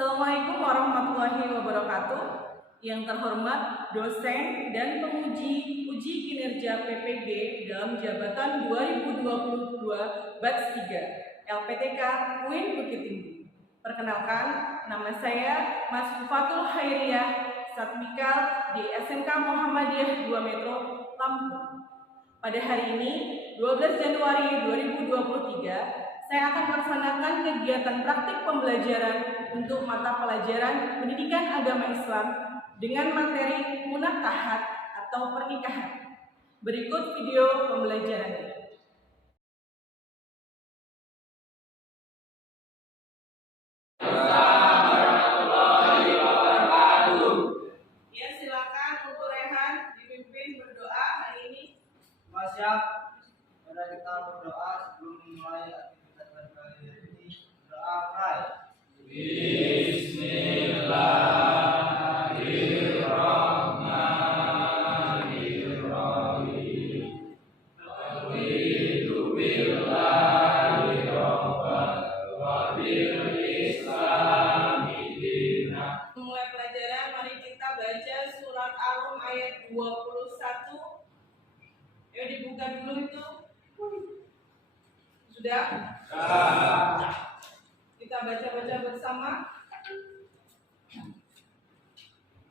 Assalamualaikum warahmatullahi wabarakatuh. Yang terhormat dosen dan penguji uji kinerja PPG dalam jabatan 2022 batch 3 LPTK UIN Bukit Tinggi. Perkenalkan, nama saya Mas Fatul Hairiyah Satmikal di SMK Muhammadiyah 2 Metro Lampung. Pada hari ini, 12 Januari 2023, saya akan melaksanakan kegiatan praktik pembelajaran untuk mata pelajaran Pendidikan Agama Islam dengan materi munakahat atau pernikahan. Berikut video pembelajarannya. Ya, silakan untuk Rehan dipimpin berdoa hari ini. Siap. Mari kita berdoa sebelum memulai aktivitas kali ini. Doa mulai. Bismillahirrahmanirrahim. Raditu billahi rabban wa bil islami dinan. Memulai pelajaran, mari kita baca surat Ar-Rum ayat 21. Ayo dibuka dulu itu. Sudah? Kita baca-baca bersama.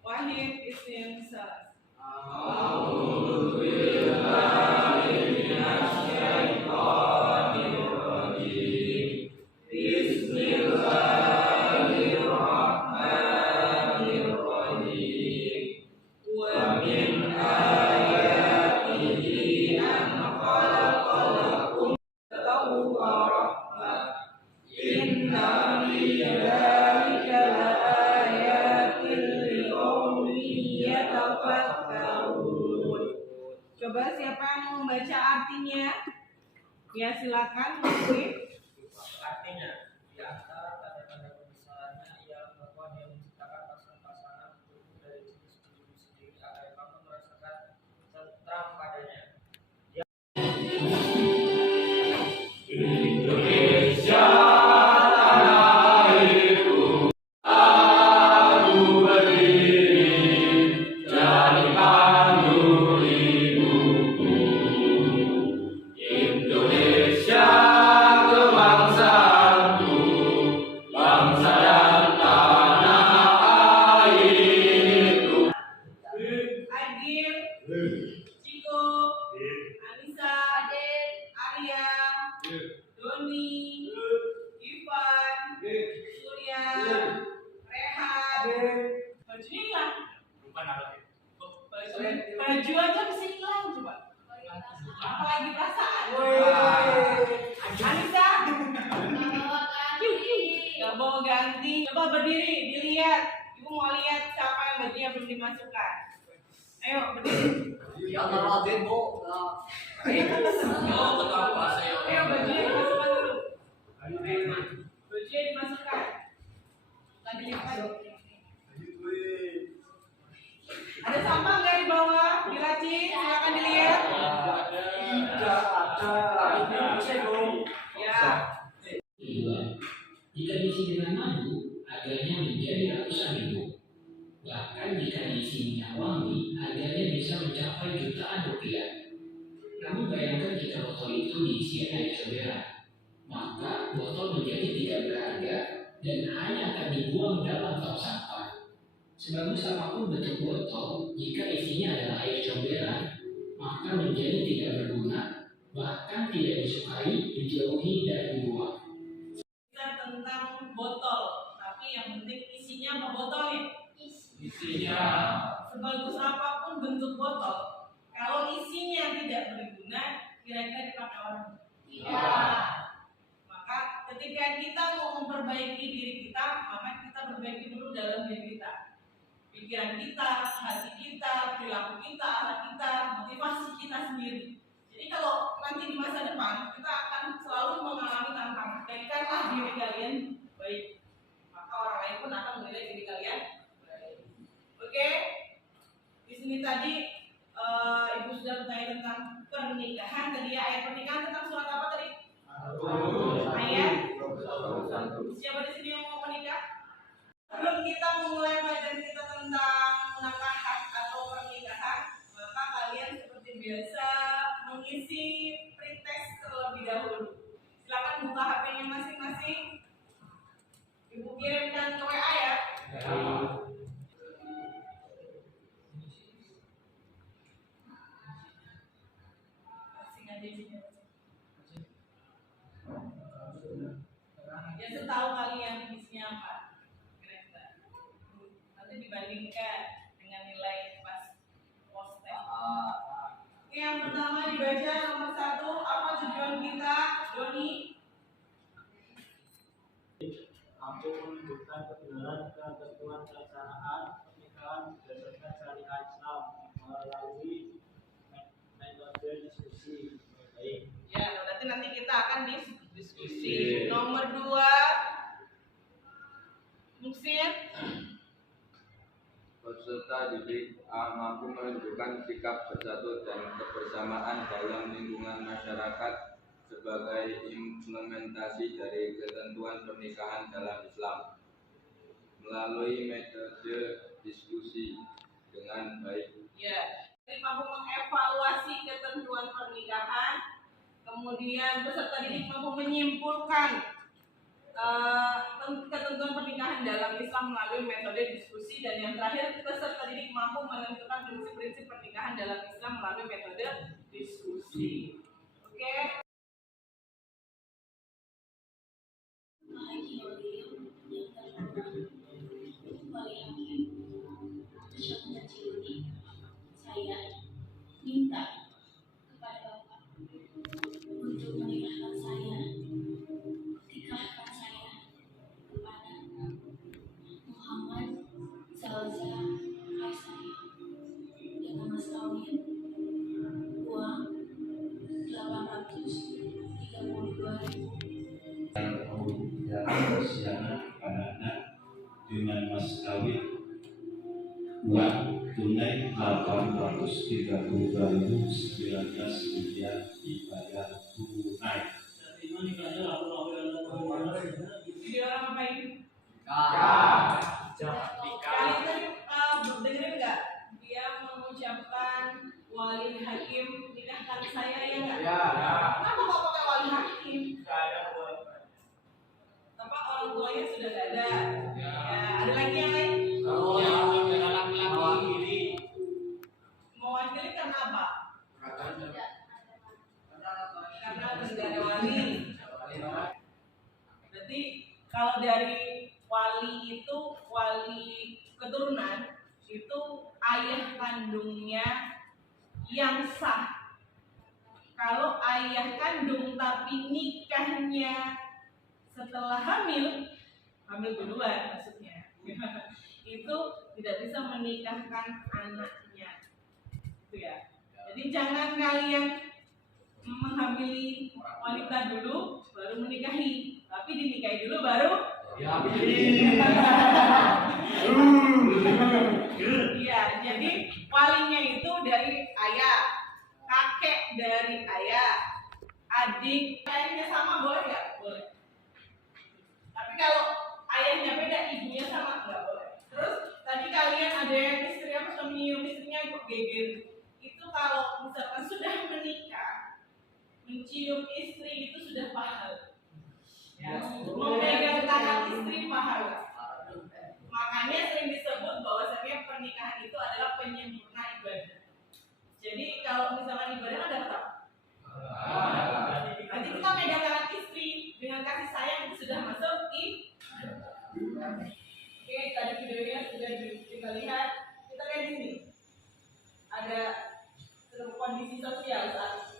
Wahid Isnin Salas. A'udzu billahi minasyaitonir rajim. Bismillahirrahmanirrahim. Wa min ayatihi an khalaqalakum wa rahmah. Inna fi dzalika laayatin liqaumin yatafakkarun. Coba siapa yang mau membaca artinya? Ya, silakan mengikuti. Artinya, di antara tanda-tanda kebesarannya ialah bahwa dia menciptakan pasangan-pasangan tubuh dari jenis tubuh sendiri agar kamu merasakan tentram padanya. Indonesia tanah airku, aku berdiri jadi pandu ibuku. Indonesia kebangsaanku, bangsa dan tanah airku. Agil, Ciko, Anissa, Arya, Doni, Ivan, Surya, Rehan. Bajunya hilang. Bukan apa Baju aja mesti hilang coba. Apalagi perasaan. Anissa, gak mau ganti. Coba berdiri, dilihat. Ibu mau lihat siapa yang bajunya belum dimasukkan. Ayo berdiri. Ya Allah, Bu. Ayo bajunya dimasukkan dulu. Bajunya dimasukkan. Tadi lipat. Ada sampah nggak di bawah? Dilacin, silakan dilihat. Tidak ada. Ya. Jika diisi dengan madu, harganya menjadi ratusan ribu. Bahkan jika diisi minyak wangi, harganya bisa mencapai jutaan rupiah. Namun bayangkan jika botol itu diisi air comberan, maka botol menjadi tidak berharga dan hanya akan dibuang dalam tong sampah. Sebagus apapun bentuk botol, jika isinya adalah air comberan, maka menjadi tidak berguna, bahkan tidak disukai, dijauhi, dan dibuang. Kita tentang botol, tapi yang penting isinya apa botolnya? Isinya. Sebagus apapun bentuk botol, kalau isinya tidak berguna, kira-kira dipakai orang? Tidak. Maka ketika kita mau memperbaiki diri kita, maka kita perbaiki dulu dalam diri kita. Pikiran kita, hati kita, perilaku kita, akhlak kita, motivasi kita sendiri. Jadi kalau nanti di masa depan kita akan selalu mengalami tantangan. Jadikanlah diri kalian baik, maka orang lain pun akan menilai diri kalian baik. Oke? Di sini tadi Ibu sudah bertanya tentang pernikahan. Tadi ya, ayat pernikahan tentang surat apa tadi? Ayat. Siapa di sini yang mau menikah? Sebelum kita memulai pelajaran kita tentang nakahat atau pernikahan, maka kalian seperti biasa mengisi pretest terlebih dahulu. Silakan buka HP-nya masing-masing. Ibu kirimkan ke WA ya. Ya setahu kalian isinya apa. Nanti dibandingkan dengan nilai pas postek. Oke, yang pertama dibaca nomor 1, apa tujuan kita, Doni? Mampu menunjukkan kebenaran ketentuan pelaksanaan pernikahan berdasarkan syariat Islam melalui metode diskusi. Baik. Ya, berarti nanti kita akan diskusi. Nomor 2, Muksin. Peserta didik A mampu menunjukkan sikap bersatu dan kebersamaan dalam lingkungan masyarakat sebagai implementasi dari ketentuan pernikahan dalam Islam melalui metode diskusi dengan baik. Ya, jadi mampu mengevaluasi ketentuan pernikahan, kemudian peserta didik mampu menyimpulkan ketentuan pernikahan dalam Islam melalui metode diskusi, dan yang terakhir peserta didik mampu menentukan prinsip-prinsip pernikahan dalam Islam melalui metode diskusi. Oke. Saya minta kepada Bapak untuk menikahkan saya kepada Muhammad Salza Kaisari dengan mas kawin uang 832.000. Jangan berkhianat kepada anak dengan mas kawin uang tunai 832.019 rupiah dibayar tunai. Jadi orang apa ini? Nikah. Kalian dengerin nggak? Dia mengucapkan wali hakim nikahkan saya, ya nggak? Ya. Kenapa kok pakai wali hakim? Nggak ada buat. Apa orang tuanya sudah nggak ada? Ya, ada lagi yang lain? Mewakili karena apa? Karena tidak ada wali. Berarti kalau dari wali itu, wali keturunan itu ayah kandungnya yang sah. Kalau ayah kandung tapi nikahnya setelah hamil duluan maksudnya, itu tidak bisa menikahkan anaknya. Itu ya. Jadi jangan kalian menghamili wanita dulu baru menikahi, tapi dinikahi dulu baru. Iya, jadi walinya itu dari ayah, kakek dari ayah, adik ayahnya sama boleh nggak? Boleh. Tapi kalau ayahnya beda, ibunya sama nggak boleh. Terus tadi kalian ada yang istri apa suami nyium istrinya ikut geger. Itu kalau misalkan sudah menikah, mencium istri itu sudah pahala. Ya, memegang tangan istri pahala. Makanya sering disebut bahwasanya pernikahan itu adalah penyempurna ibadah. Jadi kalau misalkan ibadah ada apa? Nanti kita megang tangan istri dengan kasih sayang itu sudah masuk Oke, tadi videonya sudah kita lihat. Kita lihat di sini. Ada kondisi sosial saat ini.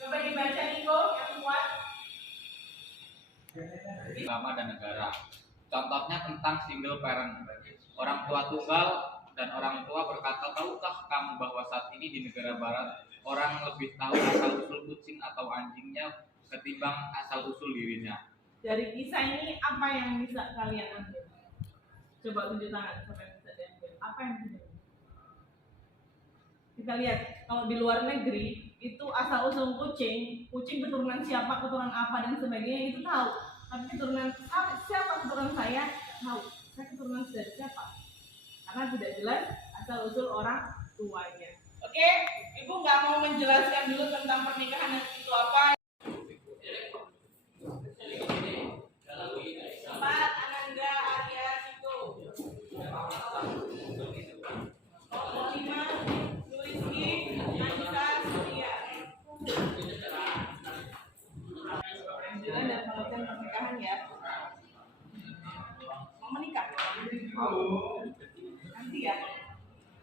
Coba dibaca Niko yang kuat. Agama dan negara. Contohnya tentang single parent. Orang tua tunggal dan orang tua berkata, tahukah kamu bahwa saat ini di negara barat orang lebih tahu asal usul kucing atau anjingnya ketimbang asal usul dirinya. Dari kisah ini apa yang bisa kalian ambil? Coba tunjuk tangan siapa yang bisa diambil. Apa yang bisa diambil? Kita lihat kalau di luar negeri itu asal usul kucing keturunan siapa, keturunan apa dan sebagainya itu tahu. Tapi keturunan siapa keturunan saya tahu. Saya keturunan dari siapa? Karena tidak jelas asal usul orang tuanya. Oke, Ibu nggak mau menjelaskan dulu tentang pernikahan itu apa? Empat, Ananda, Arya, Siko. Lima, Nurizki, Anissa, Surya. Penjelasan dan pengertian pernikahan ya. Mau menikah? Nanti ya.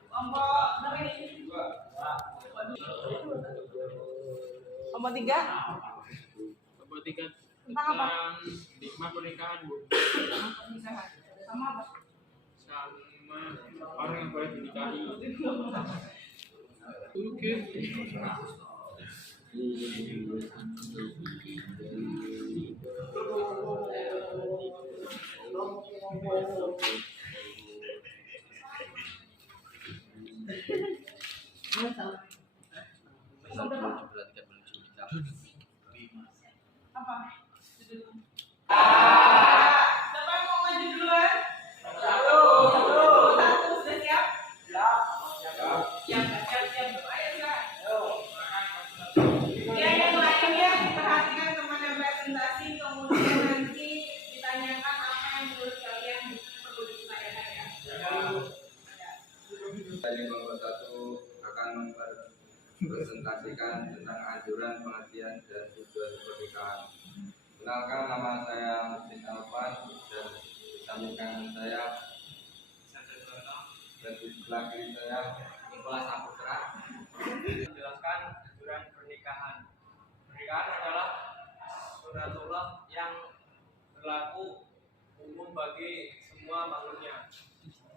Kelompok berapa ini? Kelompok 3? Kelompok 3 Tentang apa? Hikmah pernikahan, Bu. Pernikahan. Sama apa? Sama orang yang boleh dinikahi. Oke. Apa? Siapa yang mau maju duluan? Satu. Sudah siap? Siap. Ayo silakan. Ya, yang lainnya perhatikan kepada presentasi, kemudian nanti ditanyakan apa yang menurut kalian perlu ditanyakan ya. Dari kelompok 1 akan mempresentasikan tentang anjuran, pengertian, dan tujuan pernikahan. Kenalkan, nama saya Mustin Alvan dan di samping kanan saya dan di sebelah kiri saya Nicholas Saputra menjelaskan anjuran pernikahan. Pernikahan adalah sunatullah yang berlaku umum bagi semua makhluknya.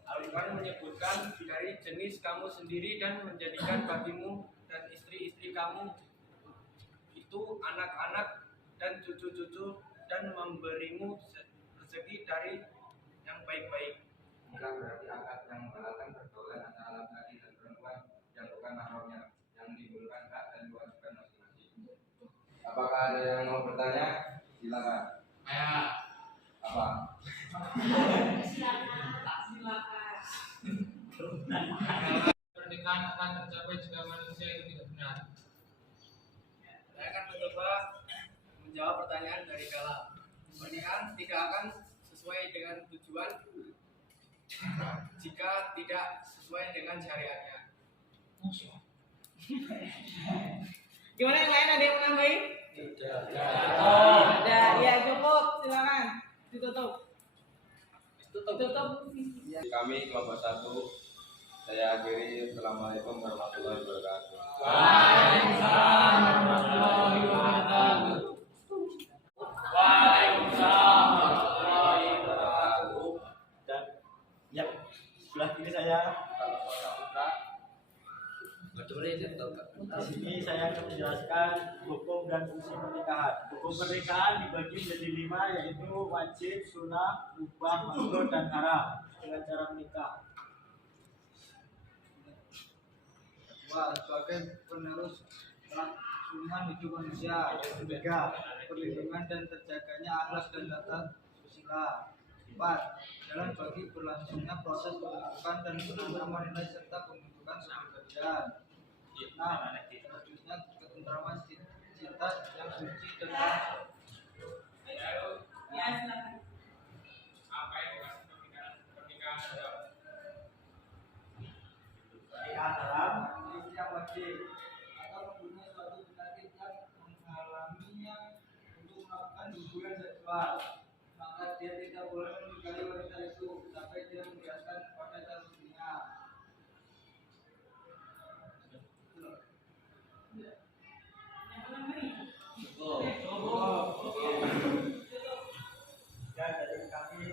Al-Quran menyebutkan dari jenis kamu sendiri dan menjadikan bagimu dan istri-istri kamu itu anak-anak dan cucu-cucu dan memberimu rezeki dari yang baik-baik. nikah berarti akad yang membatalkan pergaulan antara laki-laki dan perempuan yang bukan mahramnya, yang menimbulkan hak dan kewajiban masing-masing. Apakah ada yang mau bertanya? Silakan. Apa? Pernikahan akan tercapai jika manusia itu tidak benar. Saya akan mencoba menjawab pertanyaan dari Gala. Pernikahan tidak akan sesuai dengan tujuan jika tidak sesuai dengan syariatnya. Gimana yang lain, ada yang mau nambahin? Ada, ya cukup, silakan ditutup. Tutup. Kami kelompok 1, saya akhiri. Assalamualaikum warahmatullahi wabarakatuh. Waalaikumsalam warahmatullahi wabarakatuh. Waalaikumsalam warahmatullahi wabarakatuh. Dan ya, sebelah kiri saya di sini saya akan menjelaskan hukum dan fungsi pernikahan. Hukum pernikahan dibagi menjadi 5, yaitu wajib, sunnah, mubah, makruh, dan haram dengan cara menikah. Sebagai penerus kelangsungan hidup manusia. Yang ketiga, perlindungan dan terjaganya akhlak dan tata susila. 4. Jalan bagi berlangsungnya proses pembentukan dan penanaman nilai serta pembentukan kepribadian. 6. Selanjutnya ketentraman cinta yang suci dan Ya, silakan. Apa yang dikasih pernikahan adalah Pernikahan haram istri yang wajib atau mempunyai suatu penyakit yang menghalanginya untuk melakukan hubungan seksual, maka dia tidak boleh menikahi wanita itu sampai dia menjelaskan kepada calon istrinya. dan dari kami.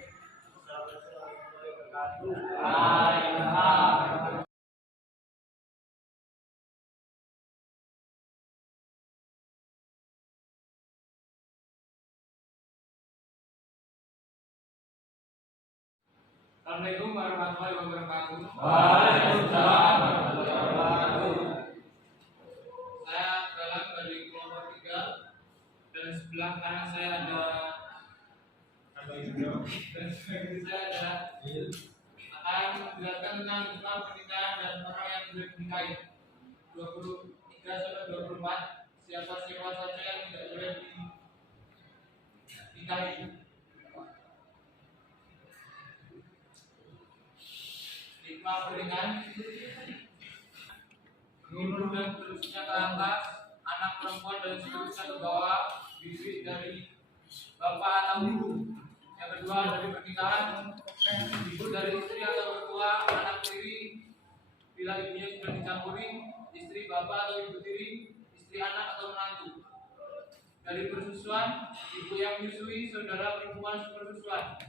Assalamualaikum warahmatullahi wabarakatuh. Assalamualaikum warahmatullahi wabarakatuh. Waalaikumsalam warahmatullahi wabarakatuh. Saya Galang dari kelompok 3 dan sebelah kanan saya ada Dan selanjutnya adalah akan menjelaskan tentang Islam pernikahan dan orang yang sudah dinikahi. 23 sampai 24. Siapa saja yang tidak boleh dinikahi. Hikmah pernikahan menurut dan terusnya ke atas, anak perempuan dan seterusnya ke bawah, bibit dari bapak atau ibu. Yang kedua dari pernikahan, ibu dari istri atau mertua, anak tiri bila ibunya sudah dicampuri, istri bapak atau ibu tiri, istri anak atau menantu. Dari persusuan, ibu yang menyusui, saudara perempuan persusuan.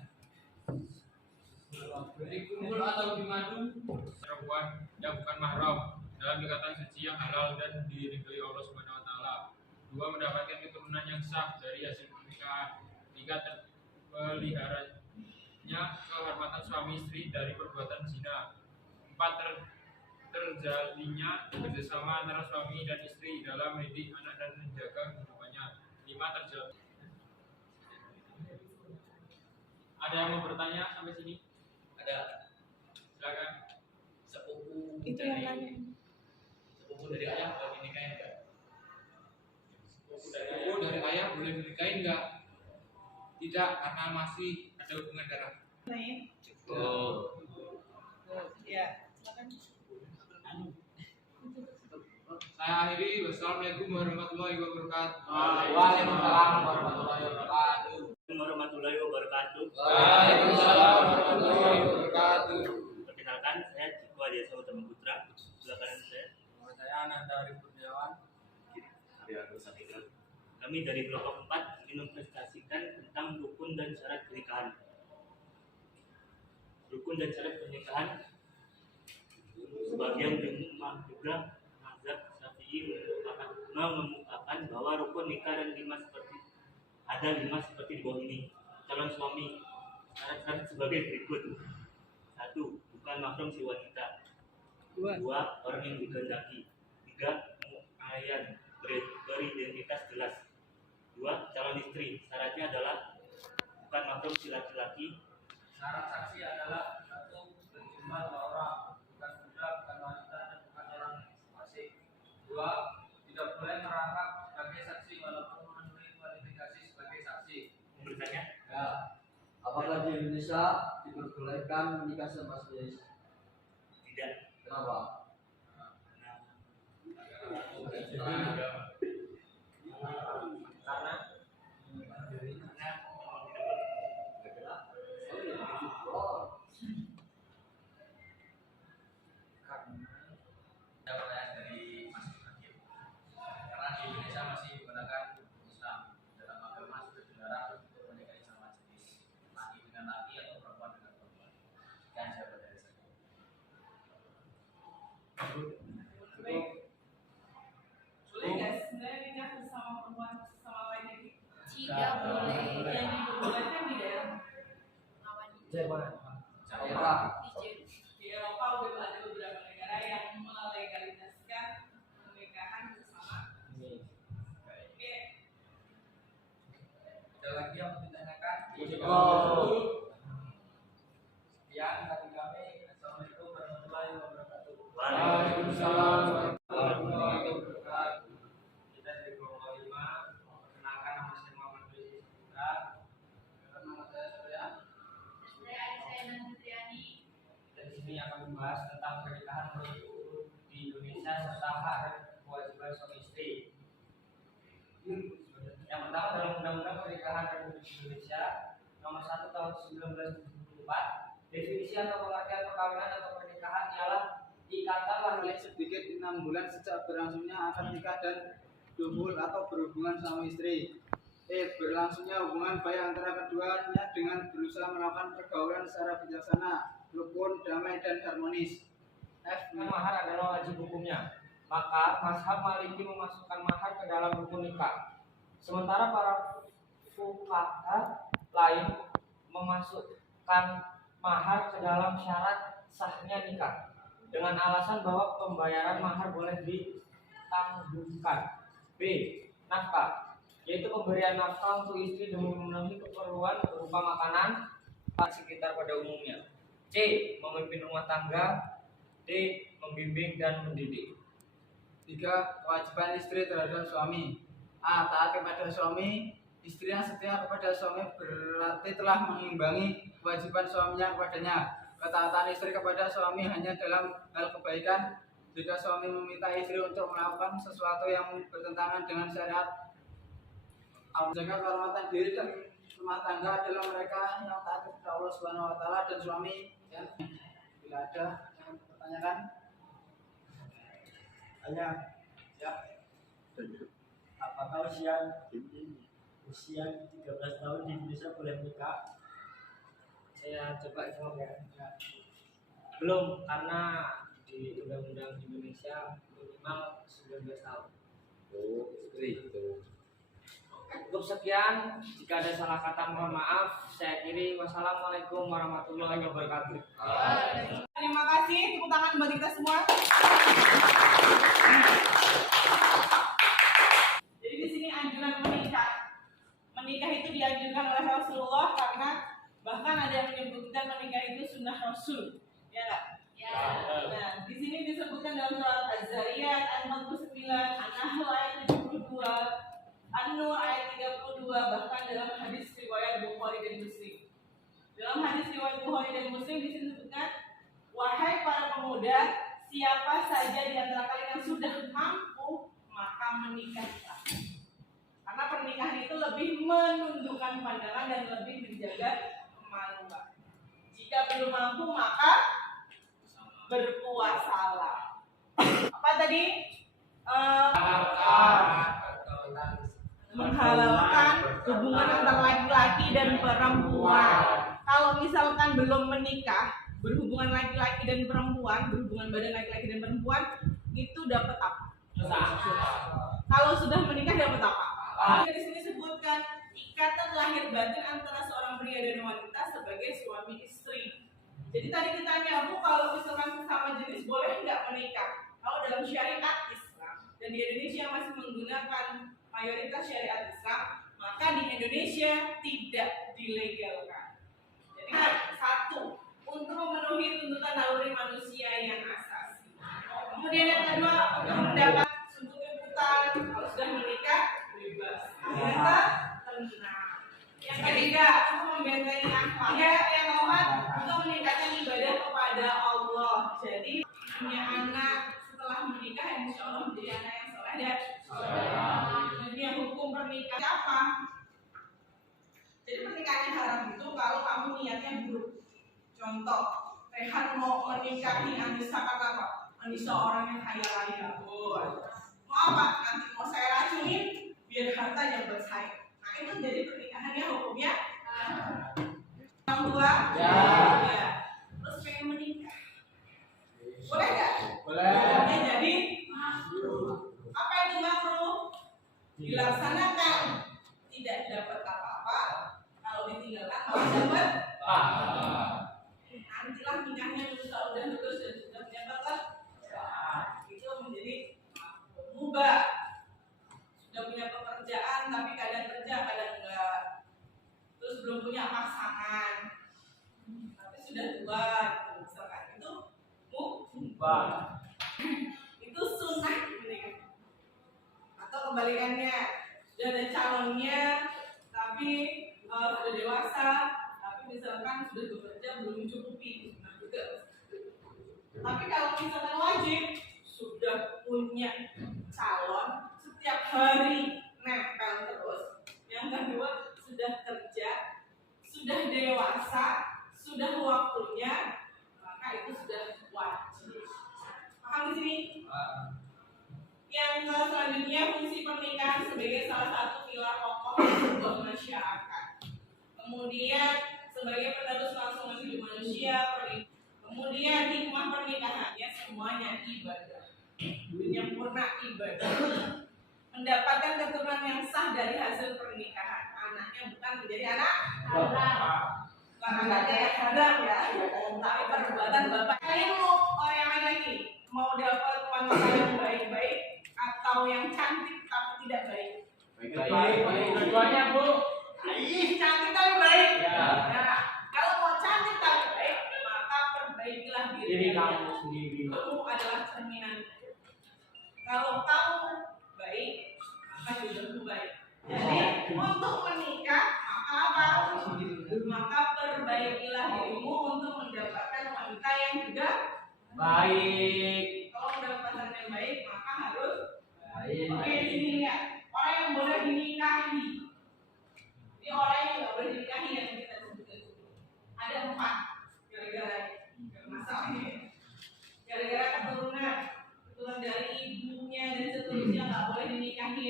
Dari kumpul atau dimadu, perempuan yang bukan mahram dalam ikatan suci yang halal dan diridhoi Allah Subhanahu wa taala. 2. Mendapatkan keturunan yang sah dari hasil pernikahan. 3. Terpeliharanya kehormatan suami istri dari perbuatan zina. 4. Terjalinnya kerjasama antara suami dan istri dalam mendidik anak dan menjaga kehidupannya. 5. Terjalin. Ada yang mau bertanya sampai sini? Ada. Silakan. Sepupu Itu yang tanya. dari ayah boleh dinikahin enggak? Sepupu dari ayah boleh dinikahin enggak? Tidak, karena masih ada hubungan darah. Nih. Oh. Ya, silakan. Saya akhiri. Wassalamualaikum warahmatullahi wabarakatuh. Waalaikumsalam warahmatullahi wabarakatuh. Warahmatullahi wabarakatuh. Waalaikumsalam warahmatullahi wabarakatuh. Perkenalkan, saya Ciko Adiasa Utama Putra. Silakan saya. Nama saya Ananda Arif Kurniawan. Kami dari kelompok 4 ingin mempresentasikan tentang rukun dan syarat pernikahan. Rukun dan syarat pernikahan sebagian juga mazhab Syafi'i mengemukakan bahwa rukun nikah dan ada 5 seperti di bawah ini. Calon suami syarat-syarat sebagai berikut. 1. Bukan mahram si wanita. 2. Orang yang dikehendaki. 3. Muayyan, beridentitas jelas. 2. Calon istri. Syaratnya adalah bukan mahram si laki-laki. Syarat saksi adalah 1. Berjumlah 2 orang, bukan budak, bukan wanita, dan bukan orang asing. 2. Tidak boleh merangkap sebagai saksi walaupun memenuhi kualifikasi sebagai saksi. Bertanya? Ya. Apakah di Indonesia diperbolehkan menikah sama jenis? Tidak. Kenapa? Boleh nggak sebenarnya nikah bersama perempuan sama laki-laki? Tidak boleh. Yang diperbolehkan di daerah Jerman. di Eropa udah ada beberapa negara yang melegalisasikan pernikahan bersama. Oke. Ada lagi yang mau ditanyakan? Oh. Sekian dari kami. Assalamualaikum warahmatullahi wabarakatuh. Waalaikumsalam. Kita dari kelompok 5. Perkenalkan, nama saya Muhammad Rizky Putra. Nama saya Surya. Saya Aisyah Putriani. Dan di sini akan membahas tentang pernikahan menurut di Indonesia serta hak dan kewajiban suami istri. Yang pertama dalam Undang-Undang Pernikahan Republik Indonesia Nomor 1 Tahun 1974, definisi atau pengertian perkawinan atau pernikahan ialah ikatan lahir sedikit 6 bulan sejak berlangsungnya akad nikah dan duhul atau berhubungan suami istri. Berlangsungnya hubungan baik antara keduanya dengan berusaha melakukan pergaulan secara bijaksana, rukun, damai, dan harmonis. Mahar adalah wajib hukumnya. Maka mazhab Maliki memasukkan mahar ke dalam rukun nikah. Sementara para fuqaha lain memasukkan mahar ke dalam syarat sahnya nikah dengan alasan bahwa pembayaran mahar boleh ditangguhkan. B. Nafkah. yaitu pemberian nafkah untuk istri demi memenuhi keperluan berupa makanan sekitar pada umumnya. C. Memimpin rumah tangga. D. Membimbing dan mendidik. 3. Kewajiban istri terhadap suami. A. Taat kepada suami. Istri yang setia kepada suami berarti telah mengimbangi kewajiban suaminya kepadanya. Ketaatan istri kepada suami hanya dalam hal kebaikan. Jika suami meminta istri untuk melakukan sesuatu yang bertentangan dengan syariat, menjaga kehormatan diri dan rumah tangga adalah mereka yang taat kepada Allah Subhanahu wa taala dan suami. Ya. Bila ada yang pertanyakan, Tanya, ya. apakah usia 13 tahun di Indonesia boleh menikah? Saya coba jawab ya. Belum, karena di undang-undang Indonesia minimal 19 tahun. Oh, seperti itu. Cukup sekian, jika ada salah kata mohon maaf. Saya akhiri. Wassalamualaikum warahmatullahi wabarakatuh. Terima kasih, tepuk tangan buat kita semua. Jadi di sini anjuran menikah. Menikah itu dianjurkan oleh Rasulullah karena bahkan ada yang menyebutkan menikah itu sunnah Rasul. Ya nggak? Ya. Nah, di sini disebutkan dalam surat Az-Zariyat ayat 49, An-Nahl ayat 72, An-Nur ayat 32, bahkan dalam hadis riwayat Bukhari dan Muslim. Dalam hadis riwayat Bukhari dan Muslim di sini disebutkan, wahai para pemuda, siapa saja di antara kalian yang sudah mampu, maka menikahlah. Karena pernikahan itu lebih menundukkan pandangan dan lebih menjaga kemaluan. Jika belum mampu, maka berpuasalah. Apa tadi? Menghalalkan hubungan antara laki-laki dan perempuan. Kalau misalkan belum menikah, berhubungan laki-laki dan perempuan, berhubungan badan laki-laki dan perempuan, itu dapat apa? Kalau sudah menikah dapat apa? Di sini sebutkan ikatan lahir batin antara seorang pria dan wanita sebagai suami istri. Jadi tadi ditanya, Bu, kalau misalkan sesama jenis boleh nggak menikah? Kalau dalam syariat Islam dan di Indonesia masih menggunakan mayoritas syariat Islam, maka di Indonesia tidak dilegalkan. Jadi satu, untuk memenuhi tuntutan naluri manusia yang asasi. Kemudian yang kedua, untuk mendapat sumber tuntutan kalau sudah menikah bebas, ternyata tenang. Yang ketiga, untuk membentengi akhlak. Yang keempat, untuk meningkatkan ibadah kepada Allah. Jadi punya anak setelah menikah, insya Allah menjadi anak yang soleh dan kemudian hukum pernikahan apa? Jadi pernikahan yang haram itu kalau kamu niatnya buruk. Contoh, Rehan mau menikahi Anissa kata apa? Anissa orang yang kaya raya. Mau apa? Nanti mau saya racunin biar hartanya buat saya. Nah itu jadi pernikahannya hukumnya. Yang dua, ya. Terus pengen menikah, boleh nggak? Boleh. Ya, jadi apa itu makruh? Dilaksanakan tidak dapat apa-apa, kalau ditinggalkan malah dapat. Nantilah nikahnya udah lulus dan sudah punya pekerjaan, itu menjadi mubah. Sudah punya pekerjaan tapi kadang kerja kadang enggak, terus belum punya pasangan tapi sudah tua, misalkan itu mubah. Itu sunnah menikah. Atau kebalikannya, sudah ada calonnya tapi sudah dewasa, tapi misalkan sudah bekerja belum mencukupi, nah juga. Tapi kalau misalkan wajib sudah punya calon setiap hari nempel terus, yang kedua sudah kerja, sudah dewasa, sudah waktunya, maka itu sudah wajib. Paham di sini? Yang selanjutnya, fungsi pernikahan sebagai salah satu pilar pokok sebuah masyarakat. Kemudian sebagai penerus kelangsungan hidup manusia, kemudian hikmah pernikahannya semuanya ibadah, menyempurna ibadah, mendapatkan keturunan yang sah dari hasil pernikahan. Anaknya bukan menjadi anak bukan anaknya yang haram ya, tapi perbuatan bapak. Kalian mau yang lain lagi? Mau dapat wanita yang baik-baik atau yang cantik tapi tidak baik? Keduanya Bu. Cantik tapi baik. Ya. Nah, kalau mau cantik tapi baik, maka perbaikilah Diri kamu sendiri. Kamu adalah cerminan. Kalau kamu baik, maka jodohmu baik. Jadi untuk menikah, maka apa? Maka perbaikilah dirimu untuk mendapatkan wanita yang juga Baik. kalau mendapatkan wanita yang baik, maka harus Baik. Oke, di sini lihat orang yang boleh dinikahi. Ini orang yang nggak boleh dinikahi yang kita sebutkan. Ada 4 gara-gara masalahnya. Gara-gara keturunan dari ibunya dan seterusnya nggak boleh dinikahi.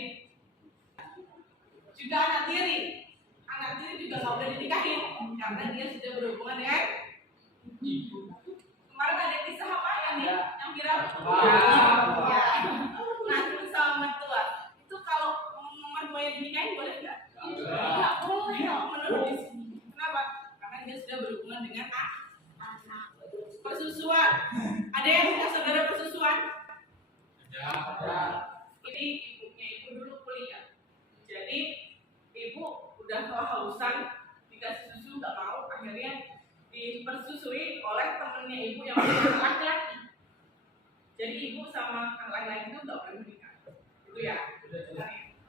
Juga anak tiri juga nggak boleh dinikahi karena dia sudah berhubungan dengan ibu. Kemarin ada kisah apa yang viral? Ya. Nanti sama mertua itu kalau mertuanya dinikahin boleh nggak? Nggak boleh menurut di sini. Kenapa? Karena dia sudah berhubungan dengan anak. Persusuan. Ada yang punya saudara persusuan? Ada. Ini ibunya ibu dulu kuliah. Jadi ibu udah kehausan dikasih susu nggak mau, akhirnya dipersusui oleh temennya ibu yang punya laki-laki. Jadi ibu sama laki-laki itu nggak boleh menikah, itu ya.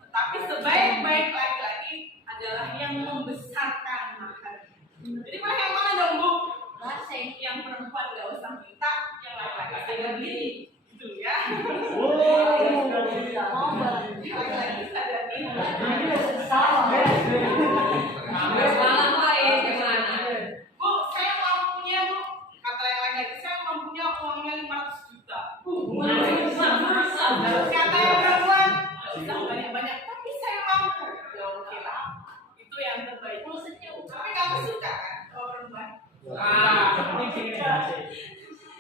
Tapi sebaik-baik laki-laki adalah yang membesarkan mahar. Jadi boleh yang mana dong Bu? Yang perempuan nggak usah minta, yang laki-laki sadar diri, gitu ya. Laki-laki sadar diri. Bu, saya mampunya Bu, kata yang laki-laki, saya mampunya uangnya 500 juta. Kata yang perempuan, bisa banyak-banyak, tapi saya mampu. Ya oke lah, itu yang terbaik. Tapi kamu suka kan kalau perempuan? Penting sih ini.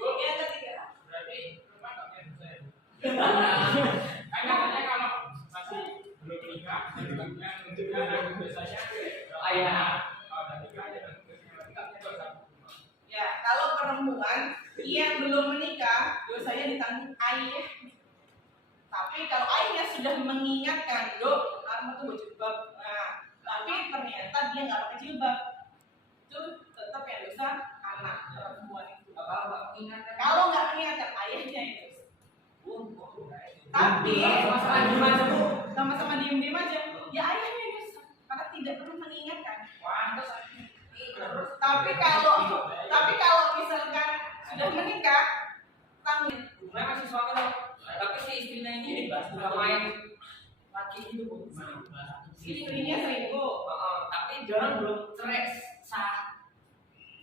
Yang ketiga, Berarti perempuan nggak punya dosa ya? Kan katanya kalau masih belum menikah, sebabnya menunjukkan dosanya ayah. Kalau udah nikah ya nggak punya dosa. ya kalau perempuan yang belum menikah, dosanya ditanggung ayah. Tapi kalau ayahnya sudah mengingatkan, Dok, kamu tuh berjilbab. Nah, tapi ternyata dia nggak pakai jilbab, itu tetap yang dosa anak perempuan itu. Kalau nggak mengingatkan, ayahnya yang dosa. Tapi sama-sama diem-diem aja, ya ayahnya yang dosa karena tidak pernah mengingatkan. Tapi kalau misalkan sudah menikah, tanggung. Sebenarnya masih suami loh, tapi si istrinya ini sudah main laki itu Bu. Istrinya selingkuh. Tapi dia orang belum cerai sah.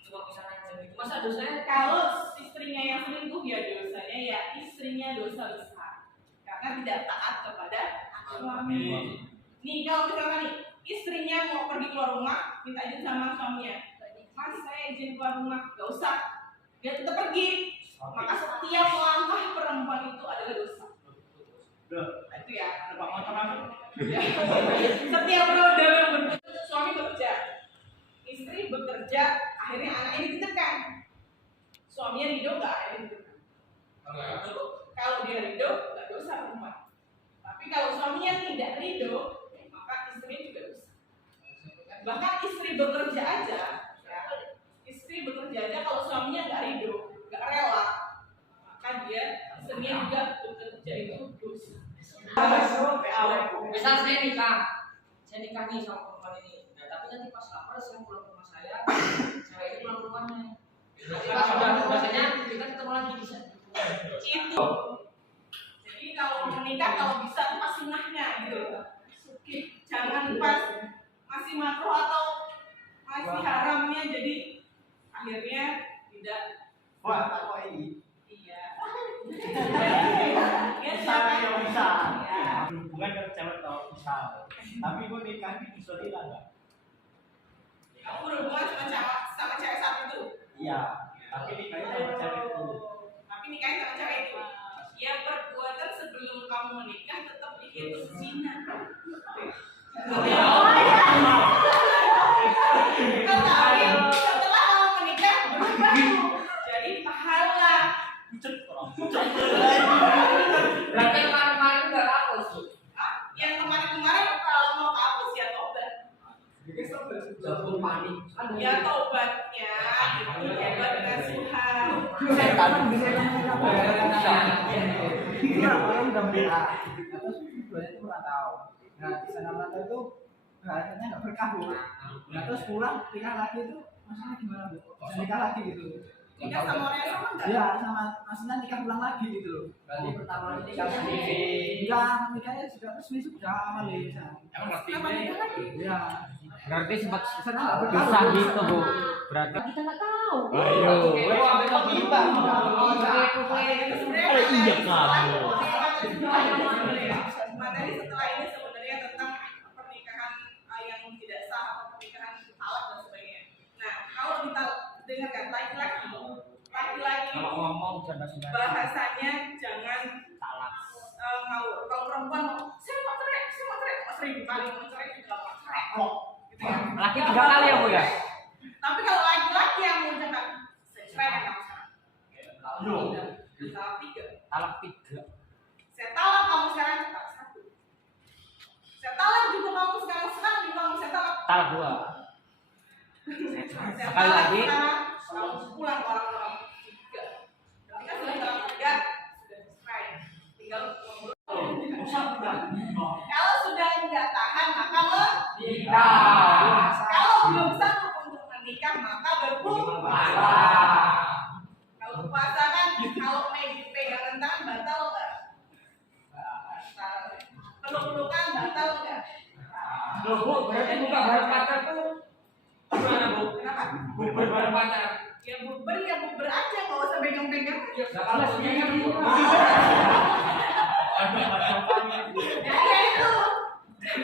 Cuma bisa aja gitu. Masa dosanya Kalau istrinya yang selingkuh ya dosanya ya istrinya dosa besar karena tidak taat kepada suami. Nih kalau misalkan nih istrinya mau pergi keluar rumah, minta izin sama suaminya. Mas, saya izin keluar rumah, gak usah. Dia tetap pergi. Maka setiap langkah perempuan itu adalah dosa. Itu ya, Pak motor masuk. Setiap roda yang berputar, suami bekerja, istri bekerja, akhirnya anaknya dititipkan. Suaminya ridho nggak? Akhirnya dititipkan. Kalau dia ridho, nggak dosa perempuan. Tapi kalau suaminya tidak ridho, maka istrinya juga dosa. Bahkan istri bekerja aja, ya, istri bekerja aja kalau suaminya nggak ridho, nggak rela, maka dia istrinya juga bekerja itu dosa. misal saya nikah nih sama perempuan ini. Nah, tapi nanti pas lapar saya pulang ke rumah saya ini pulang ke rumahnya. Nanti pas sudah biasanya kita ketemu lagi di sana. Itu. Jadi kalau menikah kalau bisa pas sunnahnya gitu. Jangan pas masih makruh atau masih haramnya jadi akhirnya tidak. Wah, apa ini? Iya. Bisa. Ya. Hubungan dengan cewek atau bisa. Tapi gue nikah di Isolila nggak? Kamu berhubungan sama cewek satu itu. Iya. Tapi nikahnya sama cewek itu. Tapi nikahnya sama cewek itu. Ya perbuatan sebelum kamu menikah tetap dihitung zina. Tetapi setelah kamu menikah berubah. Jadi pahala. Berarti kemarin-kemarin udah hapus. Yang kemarin-kemarin kalau Ya taubatnya itu hebat nasuhan. Orang udah beda. Terus bulan itu nggak tahu. Nah di sana merantau itu bahasanya nggak berkah bu. Nah terus pulang nikah lagi itu maksudnya gimana bu? Bisa nikah lagi gitu? Nikah sama orang yang sama enggak? Ya sama maksudnya nikah ulang lagi gitu loh. Berarti pertama nikah sendiri. Enggak, nikahnya sudah resmi sudah awal ya. Kenapa nikah lagi? Ya. Berarti sempat Sana nggak berkah. susah gitu bu. Berarti Kita nggak tahu. Ayo. Iya kamu. Materi setelah ini sebenarnya tentang pernikahan yang tidak sah atau pernikahan talak dan sebagainya. Nah, kalau kita dengarkan laki-laki kalau ngomong jangan bahasanya jangan salah. ngawur. Kalau perempuan saya mau cerai, kok sering kali mau cerai juga mau cerai kok. Gitu ya. Laki 3 kali ya bu ya. Tapi kalau laki-laki yang mau jangan saya cerai kan kamu sekarang. Talak 3. Talak 3. Saya talak kamu sekarang talak 1. Saya talak juga kamu sekarang juga kamu saya talak. Talak 2. Saya Sekali talak lagi. sekarang, kamu pulang ke orang-orang 3. Ketika sudah talak 3 sudah selesai. Tinggal kalau sudah tidak tahan maka menikah. Kalau belum sanggup untuk menikah maka berpuasa. Kalau puasa kan kalau pegangan tangan batal enggak? Batal. Peluk-pelukan batal enggak? Loh bu, berarti buka bareng pacar tuh gimana bu? Kenapa? Bukber bareng pacar. Ya bukber aja, nggak usah pegang-pegang. Nah, kalau punya Ya itu.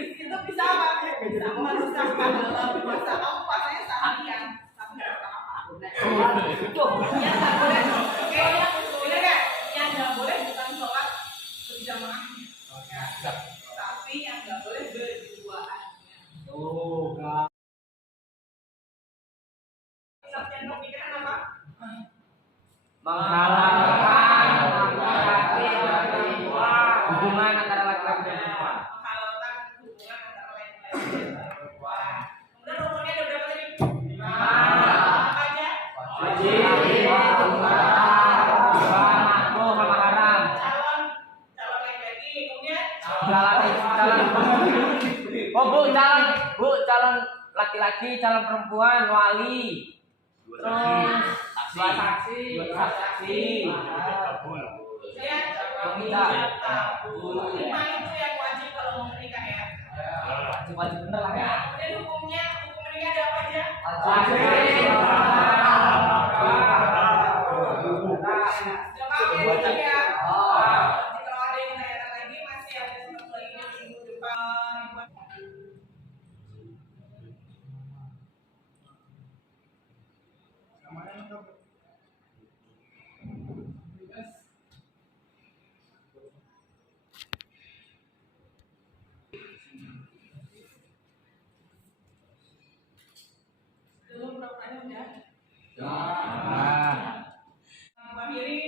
Itu bisa apa? Bisa merusak dalam puasa. Kamu puasanya seharian, tapi nggak ada apa-apa. Yang nggak boleh, oke? Bener nggak? Yang nggak boleh bukan sholat berjamaahnya, ya. Tapi yang nggak boleh berduaannya. Oh, enggak. Sabtu pernikahan apa? Menghalalkan hubungan antara laki-laki dan perempuan. Menghalalkan hubungan antara laki-laki dan perempuan. Kemudian rukunnya ada berapa tadi? 5. Apa aja? Calon laki-laki, kemudian calon laki-laki, calon perempuan, wali, terus dua saksi. saya tabur. 5 itu yang wajib kalau mau menikah ya. Wajib bener lah ya. Kemudian hukum menikah ada apa aja? Sudah pakai ini ya. Nanti kalau ada yang tanya lagi masih ada satu lagi yang minggu depan. Belum pertanyaannya udah. Akhiri,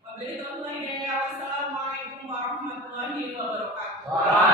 wabillahi taufiq wal hidayah. Wassalamualaikum warahmatullahi wabarakatuh.